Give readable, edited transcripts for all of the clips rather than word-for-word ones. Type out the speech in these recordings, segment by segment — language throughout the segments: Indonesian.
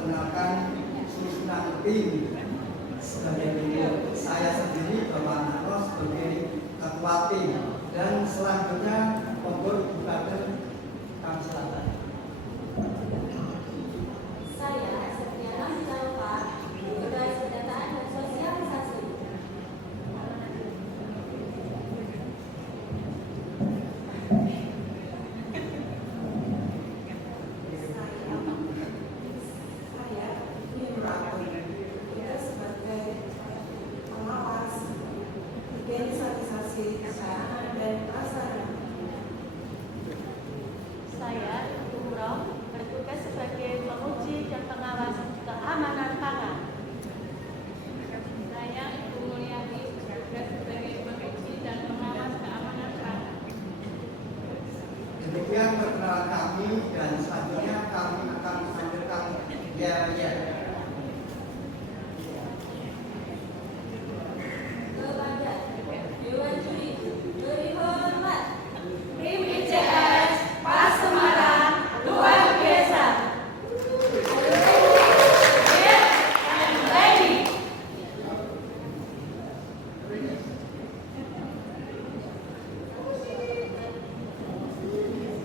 memperkenalkan susunan tim sebagai berikut. Saya sendiri Bapak Nano sebagai ketua tim, dan selanjutnya monggo Ibu Kader kami silakan. Saya Septiana Sitaloka, Pegawai Pendataan dan Sosialisasi. Saya Umroh, bertugas sebagai penguji dan pengawas keamanan pangan. Saya Ibu Mulyani, bertugas sebagai penguji dan pengawas keamanan pangan. Demikian perkenalan kami, dan selanjutnya kami akan menampilkan yel-yel. Kepada Dewan Juri, beri hormat. Tim ICS Pas Semarang luar biasa. Ready.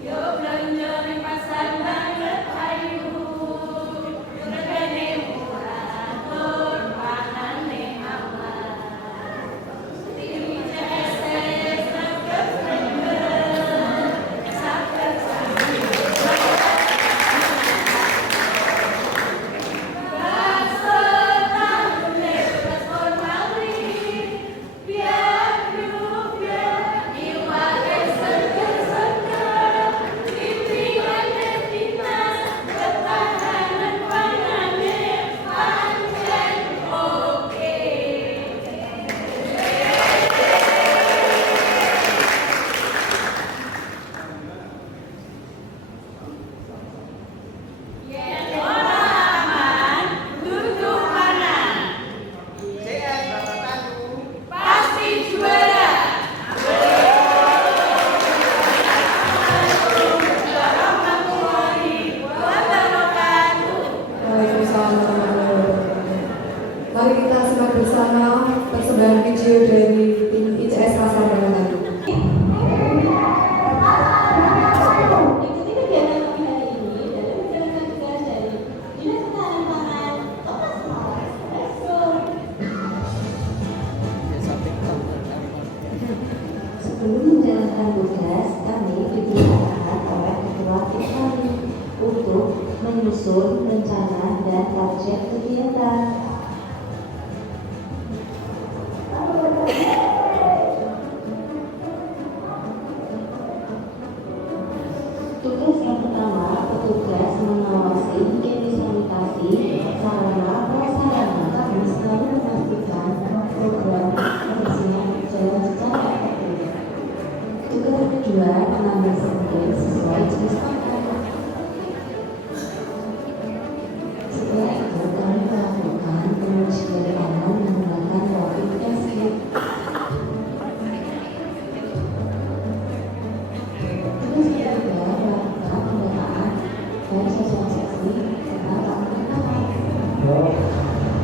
Yo belanja di pasar banget ayu. Regane murah, tur panane aman. Tim ICS sregep bener. Sabar sambil bakso tahune bakso mali. Biar iwake seger-seger. Bimbingannya dinas ketahanan pangannya pancen oke. Yen ora aman, duduk kanan. CS Bapak Tandu. Pasti juara. Waalaikumsalam warahmatullahi wabarakatuh. Mari kita simak bersama persembahan video dari tim ICS Pasar Bangun. Ikuti kegiatan kami hari ini dalam menjalankan tugas dari Dinas Ketahanan Pangan Kota Semarang. Let's go. Sebelum menjalankan tugas, kami diperintahkan oleh Ketua Tim kami untuk menyusun rencana dan target kegiatan. Tugas yang pertama, petugas mengawasi higienis sanitasi sarana prasarana dan selalu memastikan program kebersihan berjalan secara efektif. Tugas kedua, mengambil sampel sesuai jenis pakan. Setelah itu, kami melakukan pengujian pangan menggunakan rapid test kit. Tugas ketiga, melakukan pendataan dan sosialisasi tentang keamanan pangan.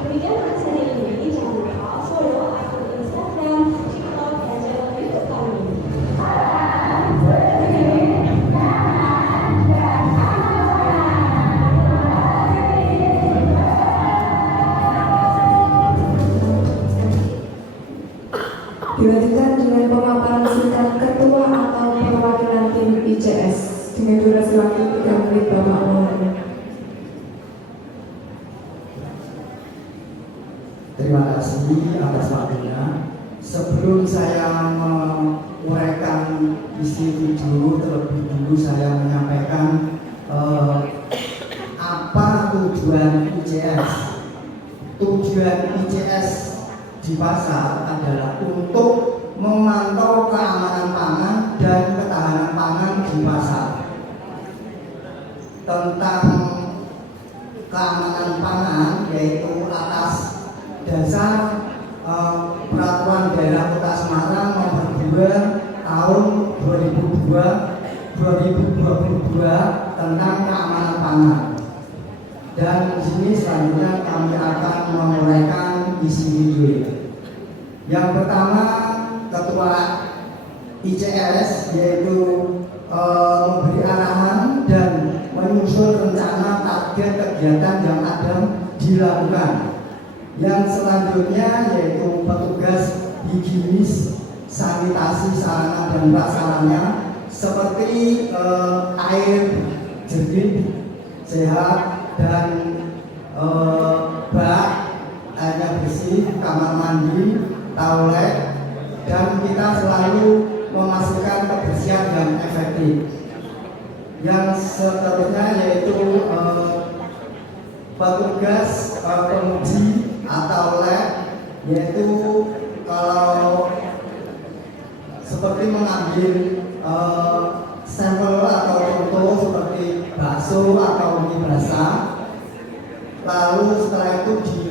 Demikian materi ini, jangan lupa follow akun Instagram, TikTok, dan channel YouTube kami. Dilanjutkan dengan pemaparan singkat ketua atau perwakilan tim ICS dengan durasi waktu 3 menit Bapak Mulai. Terima kasih atas waktunya. Sebelum saya menguraikan isi video, terlebih dulu saya menyampaikan apa tujuan ICS. Tujuan ICS di pasar adalah untuk memantau keamanan pangan dan ketahanan pangan di pasar. Tentang keamanan pangan, yaitu atas dasar Peraturan Daerah Kota Semarang Nomor 2 Tahun 2022 tentang keamanan pangan. Dan di sini selanjutnya kami akan menguraikan isi video. Yang pertama, Ketua ICS yaitu memberi arahan dan menyusun rencana target kegiatan yang akan dilakukan. Yang selanjutnya yaitu petugas higienis sanitasi sarana dan prasarana seperti air jernih, sehat, dan bak airnya bersih, kamar mandi, toilet, dan kita selalu memastikan kebersihan yang efektif. Yang seterusnya yaitu petugas penguji atau lab, yaitu kalau seperti mengambil sampel atau contoh seperti bakso atau mie basah, lalu setelah itu di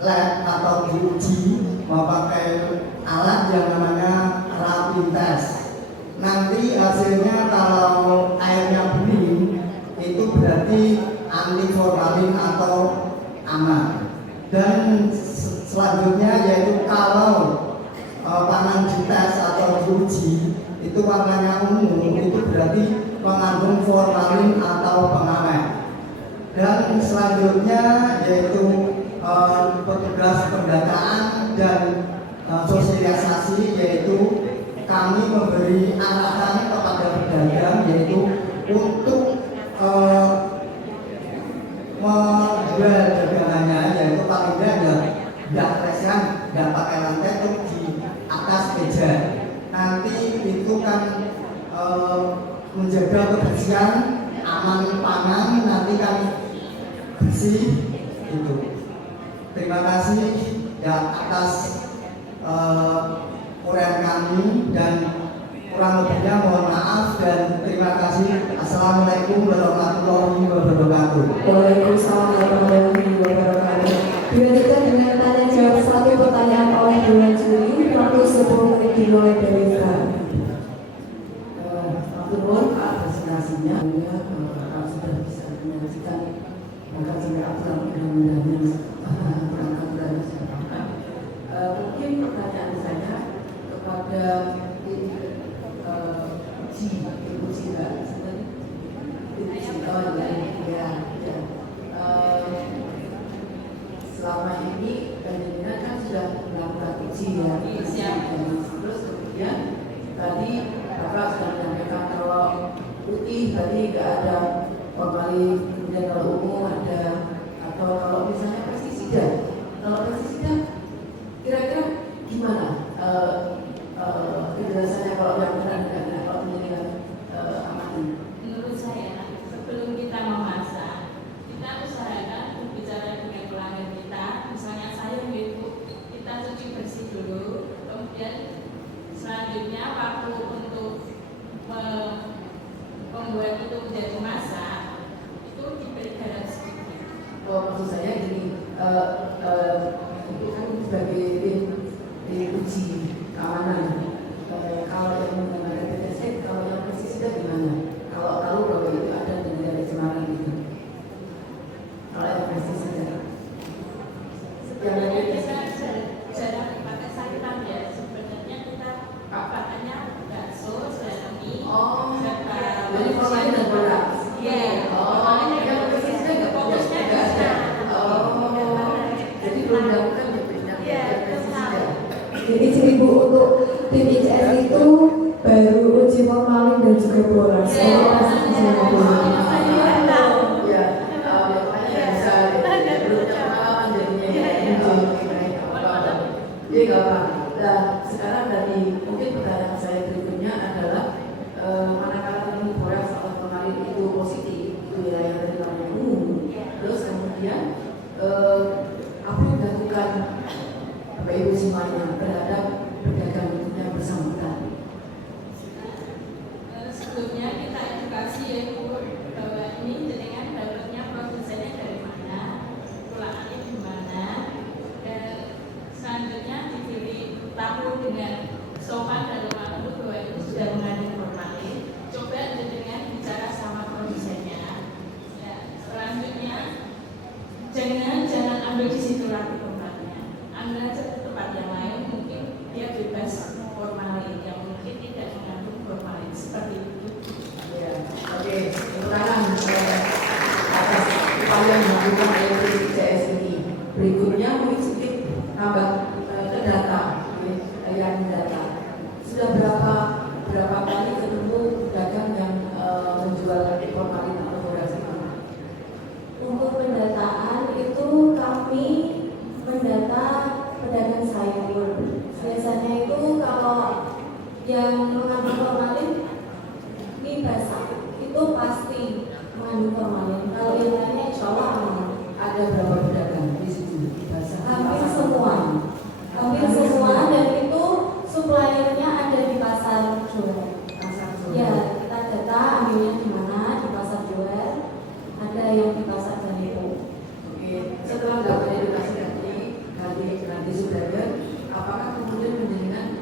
lab atau diuji memakai alat yang namanya rapid test. Nanti hasilnya kalau airnya bening itu berarti anti formalin atau aman. Dan selanjutnya yaitu kalau pangan dites atau diuji itu warnanya ungu, itu berarti mengandung formalin atau pengawet. Dan selanjutnya yaitu petugas pendataan dan sosialisasi, yaitu kami memberi arahan kepada pedagang yaitu untuk menjual dagangannya, yaitu paling tidak presan, tidak pakai lantai itu di atas meja. Nanti itu kan menjaga kebersihan, aman pangan, nanti kan bersih itu. Terima kasih ya atas uraian kami, dan kurang lebihnya mohon maaf dan terima kasih. Assalamualaikum warahmatullahi wabarakatuh. Waalaikumsalam warahmatullahi wabarakatuh. Dilanjutkan dengan tanya jawab satu pertanyaan oleh Dewan Juri, waktu 10 menit dimulai dari sekarang. Turun presentasinya, kalau sudah bisa menyaksikan, maka sampai aturan undang-undangnya aturan mungkin pertanyaan saya kepada selama ini Panjenengan kan sudah melakukan uji ya, terus kemudian tadi Bapak sudah menyampaikan kalau putih tadi nggak ada formalin, kemudian kalau ungu ada, atau kalau misalnya pestisida, kira-kira gimana penjelasannya kalau yang benar dan kalau Panjenengan amati? Menurut saya, sebelum kita memasak, kita usahakan berbicara dengan pelanggan kita. Misalnya sayur itu kita cuci bersih dulu, kemudian selanjutnya waktu untuk membuat itu menjadi masak itu diberi garam sedikit. Maksud saya gini, itu kan sebagai uji keamanan. Kalau yang menggunakan pestisida, kalau yang pestisida gimana? Kalau tahu bahwa itu ada dan tidak ada cemaran itu. Kalau yang pestisida, Sebenarnya kita jarang pakai sayuran ya. Sebenarnya kita pakainya bakso, selami, jadi formalin dan borak. Iya. Yang pestisida nggak fokusnya nggak ada. Jadi belum dilakukan pestisida. Jadi Ibu untuk tim ICS itu baru uji formalin dan juga borax. Jadi masih bisa ngobrol. Ya, makanya bisa belum pengalaman jadinya jadi nggak apa. Nah, sekarang dari mungkin pertanyaan saya berikutnya adalah manakala ini borax atau formalin itu positif, itu ya yang tadi namanya ungu. Terus kemudian apa yang dilakukan Bapak Ibu semuanya terhadap pedagang yang bersangkutan? Sebelumnya kita edukasi ya Ibu bahwa ini jenengan dapatnya produsennya dari mana, tulangannya di mana, dan selanjutnya diberi tahu dengan sopan dan lemah lembut bahwa itu sudah mengandung formalin. Coba jenengan bicara sama produsennya. Ya, selanjutnya jangan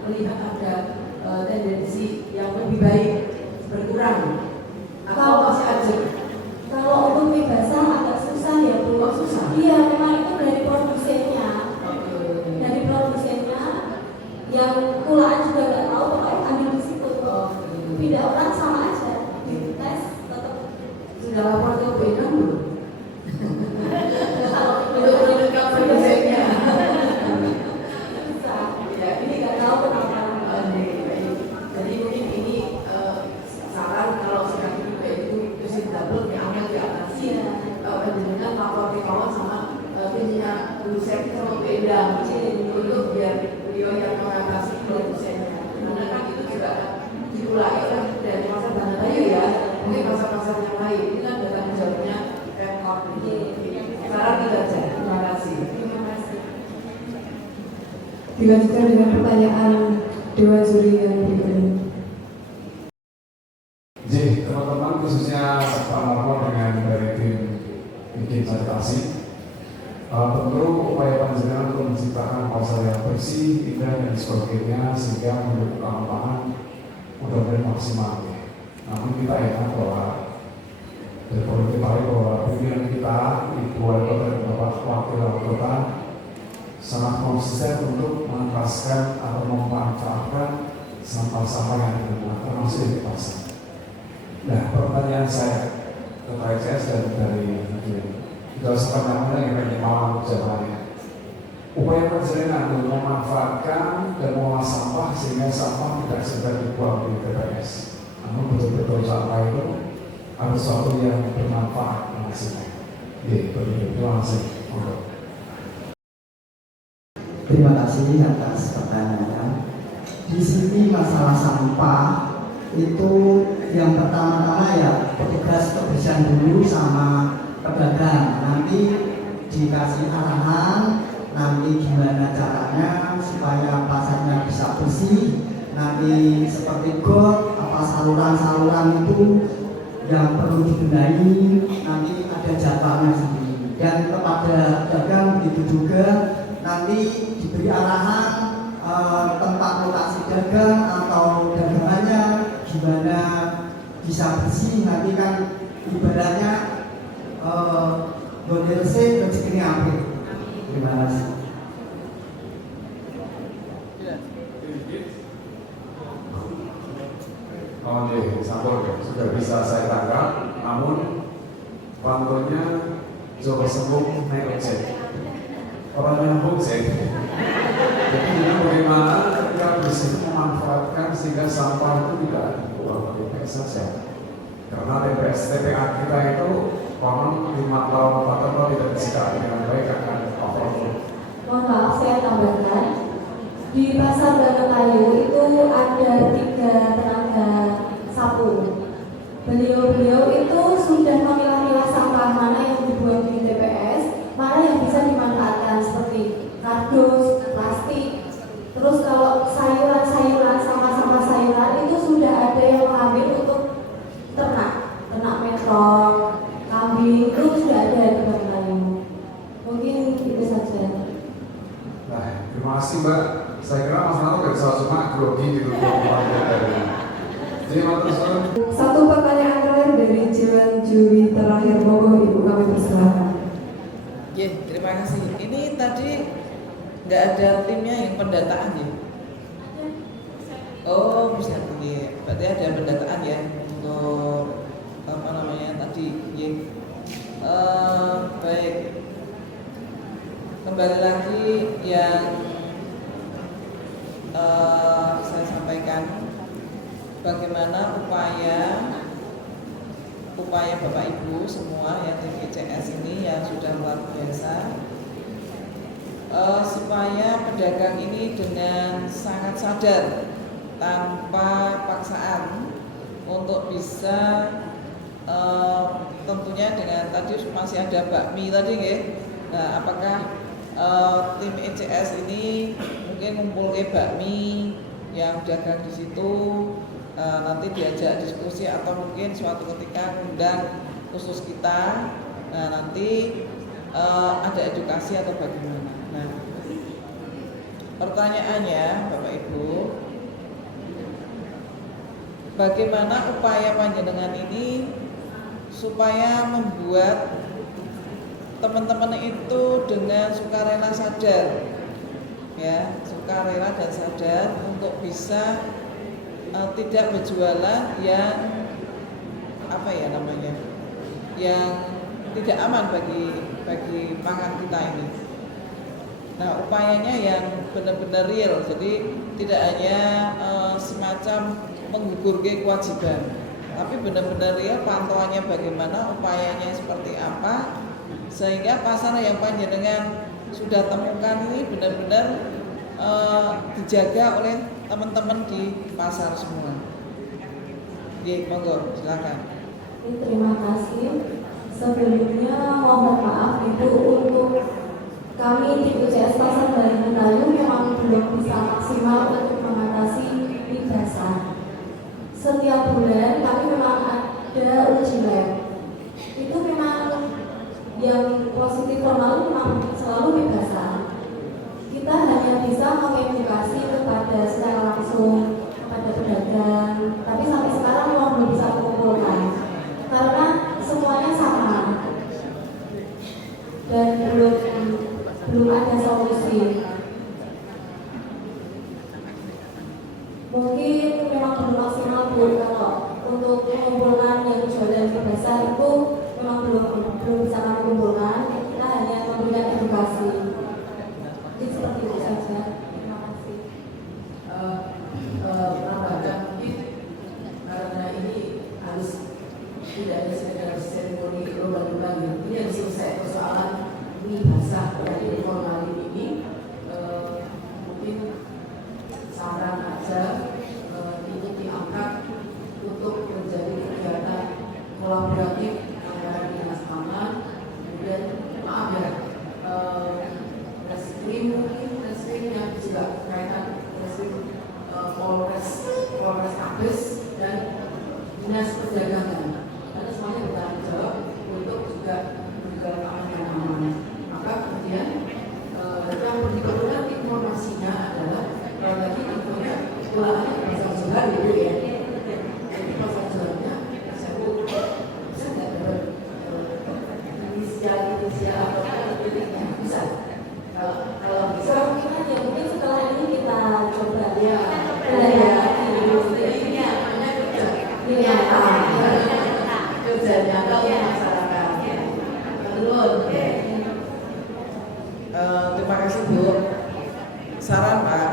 melihat ada tendensi yang lebih baik berkurang atau masih ada? Kalau untuk mie basah agak susah ya Bu. Oh, susah? Iya, memang itu dari produsennya. Oke. Dari produsennya yang kulaan juga nggak tahu pokoknya ambil di situ. Oke. Beda orang sama aja. Di tes tetap. Sudah lapor ke BNN belum? Kalau Untuk menunjukkan produsennya. susah. Ya, Ini nggak tahu kenapa. Jadi mungkin ini saran kalau sedang itu dosis double diambil di atas dengan lapor ke kawan sama timnya dosen sama beda untuk biar beliau yang mengatasi dosennya. Karena kan itu juga dimulai dari masa Tanah Bayu ya, mungkin masa-masa yang lain ini kan tanggung jawabnya Pemkot. Sekarang kita aja. Terima kasih. Terima kasih. Dilanjutkan dengan pertanyaan Dewan Juri yang berikutnya. Jadi teman-teman khususnya Pak Marmo dengan dari tim bikin sanitasi, tentu upaya panjenengan untuk menciptakan pasar yang bersih, indah dan sebagainya sehingga mendukung keamanan mudah-mudahan maksimal. Namun kita ingat bahwa dari politik bahwa pimpinan kita, Ibu Wali Kota dan Bapak Wakil Wali Kota sangat konsisten untuk mengentaskan atau memanfaatkan sampah-sampah yang digunakan termasuk di pasar. Nah, pertanyaan saya ke KCS dan dari tidak usah namanya yang banyak malam jawabannya. Upaya panjenengan untuk memanfaatkan dan mengolah sampah sehingga sampah tidak sekedar dibuang di TPS, namun betul-betul sampah itu harus sesuatu yang bermanfaat maksimal. Terima kasih. Terima kasih atas pertanyaannya. Di sini masalah sampah itu yang pertama-tama ya petugas kebersihan dulu sama pedagang. Nanti dikasih arahan, nanti gimana caranya supaya pasarnya bisa bersih. Nanti seperti got, apa saluran-saluran itu yang perlu dibenahi, nanti ada jadwalnya sendiri. Dan kepada pedagang begitu juga, nanti diberi arahan tempat lokasi dagang atau dagangannya gimana bisa bersih. Nanti kan ibaratnya bondelse rezekinya apik. Terima kasih. Oh iya, sampul sudah bisa saya tangkap, namun pantunnya coba sembung naik ojek. Orang yang ojek. Jadi bagaimana ketika bisa memanfaatkan sehingga sampah itu tidak dibuang di TPS saja. Karena TPA kita itu konon 5 tahun 4 tahun tidak disikapi dengan baik akan overflow. Mohon maaf saya tambahkan. Di Pasar Banakayu itu ada 3 tenaga sapu. Beliau-beliau itu sudah memilah-milah sampah mana yang dibuang di TPS, mana yang bisa dimanfaatkan seperti kardus, plastik. Terus kalau sayuran-sayuran sama sayuran itu sudah ada yang mengambil untuk ternak metrok, kambing itu sudah ada di Banakayu. Mungkin itu saja. Nah, terima kasih Mbak. Saya kira Mas Nato gak bisa cuma grogi gitu dari. Jadi terus. Satu pertanyaan terakhir dari Dewan Juri terakhir, monggo Ibu kami persilahkan. Ya, terima kasih. Ini tadi nggak ada timnya yang pendataan ya? Oh, bisa. Ya. Berarti ada pendataan ya untuk apa namanya tadi. Ya. Baik. Kembali lagi yang saya sampaikan, bagaimana upaya Bapak Ibu semua yang tim ICS ini yang sudah luar biasa, supaya pedagang ini dengan sangat sadar tanpa paksaan untuk bisa tentunya dengan tadi masih ada bakmi tadi ya. Nah, apakah tim ICS ini mungkin ngumpul ke bakmi yang dagang di situ, nanti diajak diskusi atau mungkin suatu ketika undang khusus kita, nanti ada edukasi atau bagaimana. Nah, pertanyaannya Bapak Ibu, bagaimana upaya panjenengan ini supaya membuat teman-teman itu dengan sukarela sadar, ya, sukarela dan sadar untuk bisa tidak berjualan yang apa ya namanya, yang tidak aman bagi pangan kita ini. Nah, upayanya yang benar-benar real, jadi tidak hanya semacam menggugurkan kewajiban, tapi benar-benar real pantauannya bagaimana, upayanya seperti apa, sehingga pasar yang panjenengan sudah temukan ini benar-benar dijaga oleh teman-teman di pasar semua. Oke, monggo, silakan. Terima kasih. Sebelumnya mohon maaf itu untuk kami di PJS Pasar Baru Betayu memang belum bisa maksimal untuk mengatasi mie basah. Setiap bulan kami memang ada uji lab. Itu memang yang positif formal memang selalu mie basah. Kita hanya bisa mengedukasi kepada secara langsung kepada pedagang, tapi sampai sekarang memang belum bisa mengumpulkan karena semuanya sama dan belum ada solusi. Mungkin memang belum maksimal Bu, kalau untuk mengumpulkan yang jualan di pasar itu memang belum bisa kami kumpulkan. Kita hanya memberikan edukasi. Jadi seperti itu saja. Terima kasih. Menambahkan mungkin karena ini harus tidak hanya sekedar seremoni lomba-lomba, ini harus selesai persoalan mie basah dari formalin ini. Mungkin saran aja ini diangkat untuk menjadi kegiatan kolaboratif antara dinas pangan, kemudian maaf ya, reskrim yang juga kaitan reskrim Polres Kades dan dinas perdagangan, karena semuanya bertanggung jawab untuk juga keamanan. Maka kemudian yang diperlukan informasinya adalah kalau tadi infonya jualannya pasar jual gitu ya. Jadi pasar jualnya bisa nggak dapat inisial atau titiknya bisa. Kalau bisa Mungkin setelah ini kita coba ya. Kerja nyata untuk masyarakat. Terima kasih Bu. Saran Pak,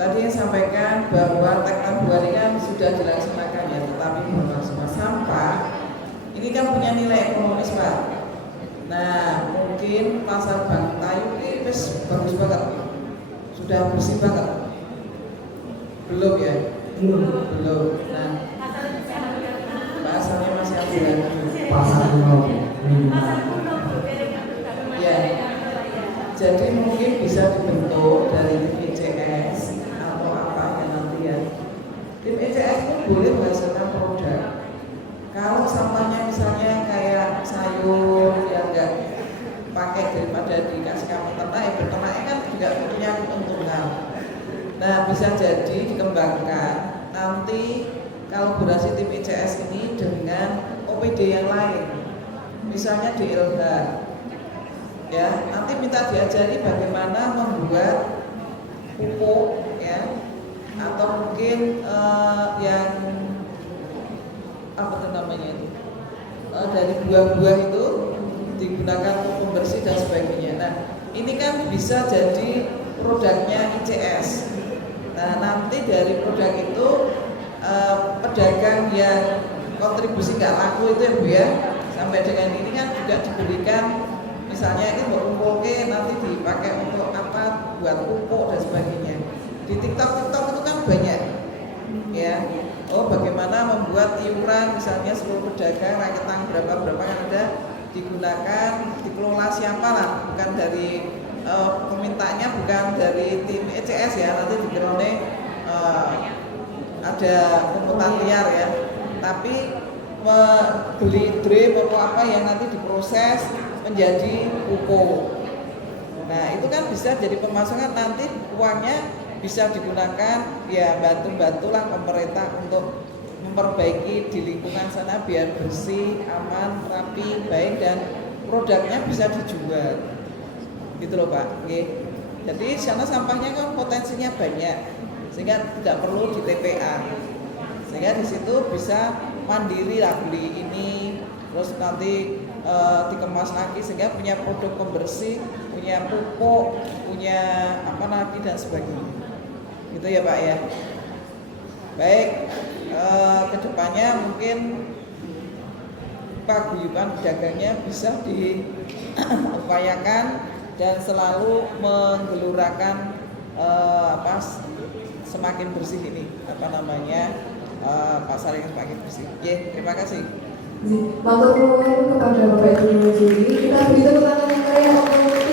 tadi yang sampaikan bahwa Teknan 2 ini kan sudah dilaksanakan ya, tetapi belum maksimal. Sampah ini kan punya nilai ekonomis Pak. Nah, mungkin pasar Bangtayu ini bagus banget, sudah bersih banget. Belum ya? Belum. Nah, pasarnya masih ada. Pasar Ya, jadi mungkin bisa dibentuk dari tim ICS atau apa ya nanti ya. Tim ICS pun boleh menghasilkan produk. Kalau sampahnya misalnya kayak sayur yang enggak pakai daripada dikasih kamu ternak, ya peternaknya kan juga punya keuntungan. Nah, bisa jadi dikembangkan nanti kolaborasi tim ICS ini dengan OPD yang lain, misalnya di LH. Ya, nanti minta diajari bagaimana membuat pupuk ya, atau mungkin yang apa itu namanya itu dari buah-buah itu digunakan untuk pembersih dan sebagainya. Nah, ini kan bisa jadi produknya ICS. Nah, nanti dari produk itu pedagang yang kontribusi nggak laku itu ya Bu ya, sampai dengan ini kan juga diberikan. Misalnya ini mau kumpulke nanti dipakai untuk apa, buat pupuk dan sebagainya. Di TikTok itu kan banyak ya. Oh, bagaimana membuat iuran misalnya seluruh pedagang rakyat berapa kan ada digunakan, dikelola siapa lah, bukan dari pemintanya bukan dari tim ECS ya, nanti dikirone ada pungutan liar ya, tapi beli drip atau apa yang nanti diproses menjadi pupuk. Nah, itu kan bisa jadi pemasukan, nanti uangnya bisa digunakan ya bantu-bantulah pemerintah untuk memperbaiki di lingkungan sana biar bersih, aman, rapi, baik dan produknya bisa dijual. Gitu loh Pak. Oke. Jadi sana sampahnya kan potensinya banyak sehingga tidak perlu di TPA. Sehingga di situ bisa mandiri lah beli ini, terus nanti dikemas lagi sehingga punya produk pembersih, punya pupuk, punya apa lagi dan sebagainya. Gitu ya Pak ya. Baik, kedepannya mungkin paguyuban dagangnya bisa diupayakan dan selalu menggelurakan semakin bersih ini pasar yang semakin bersih. Terima kasih. Matur nuwun kepada Bapak Ibu Juri. Kita beri tepuk tangan yang meriah untuk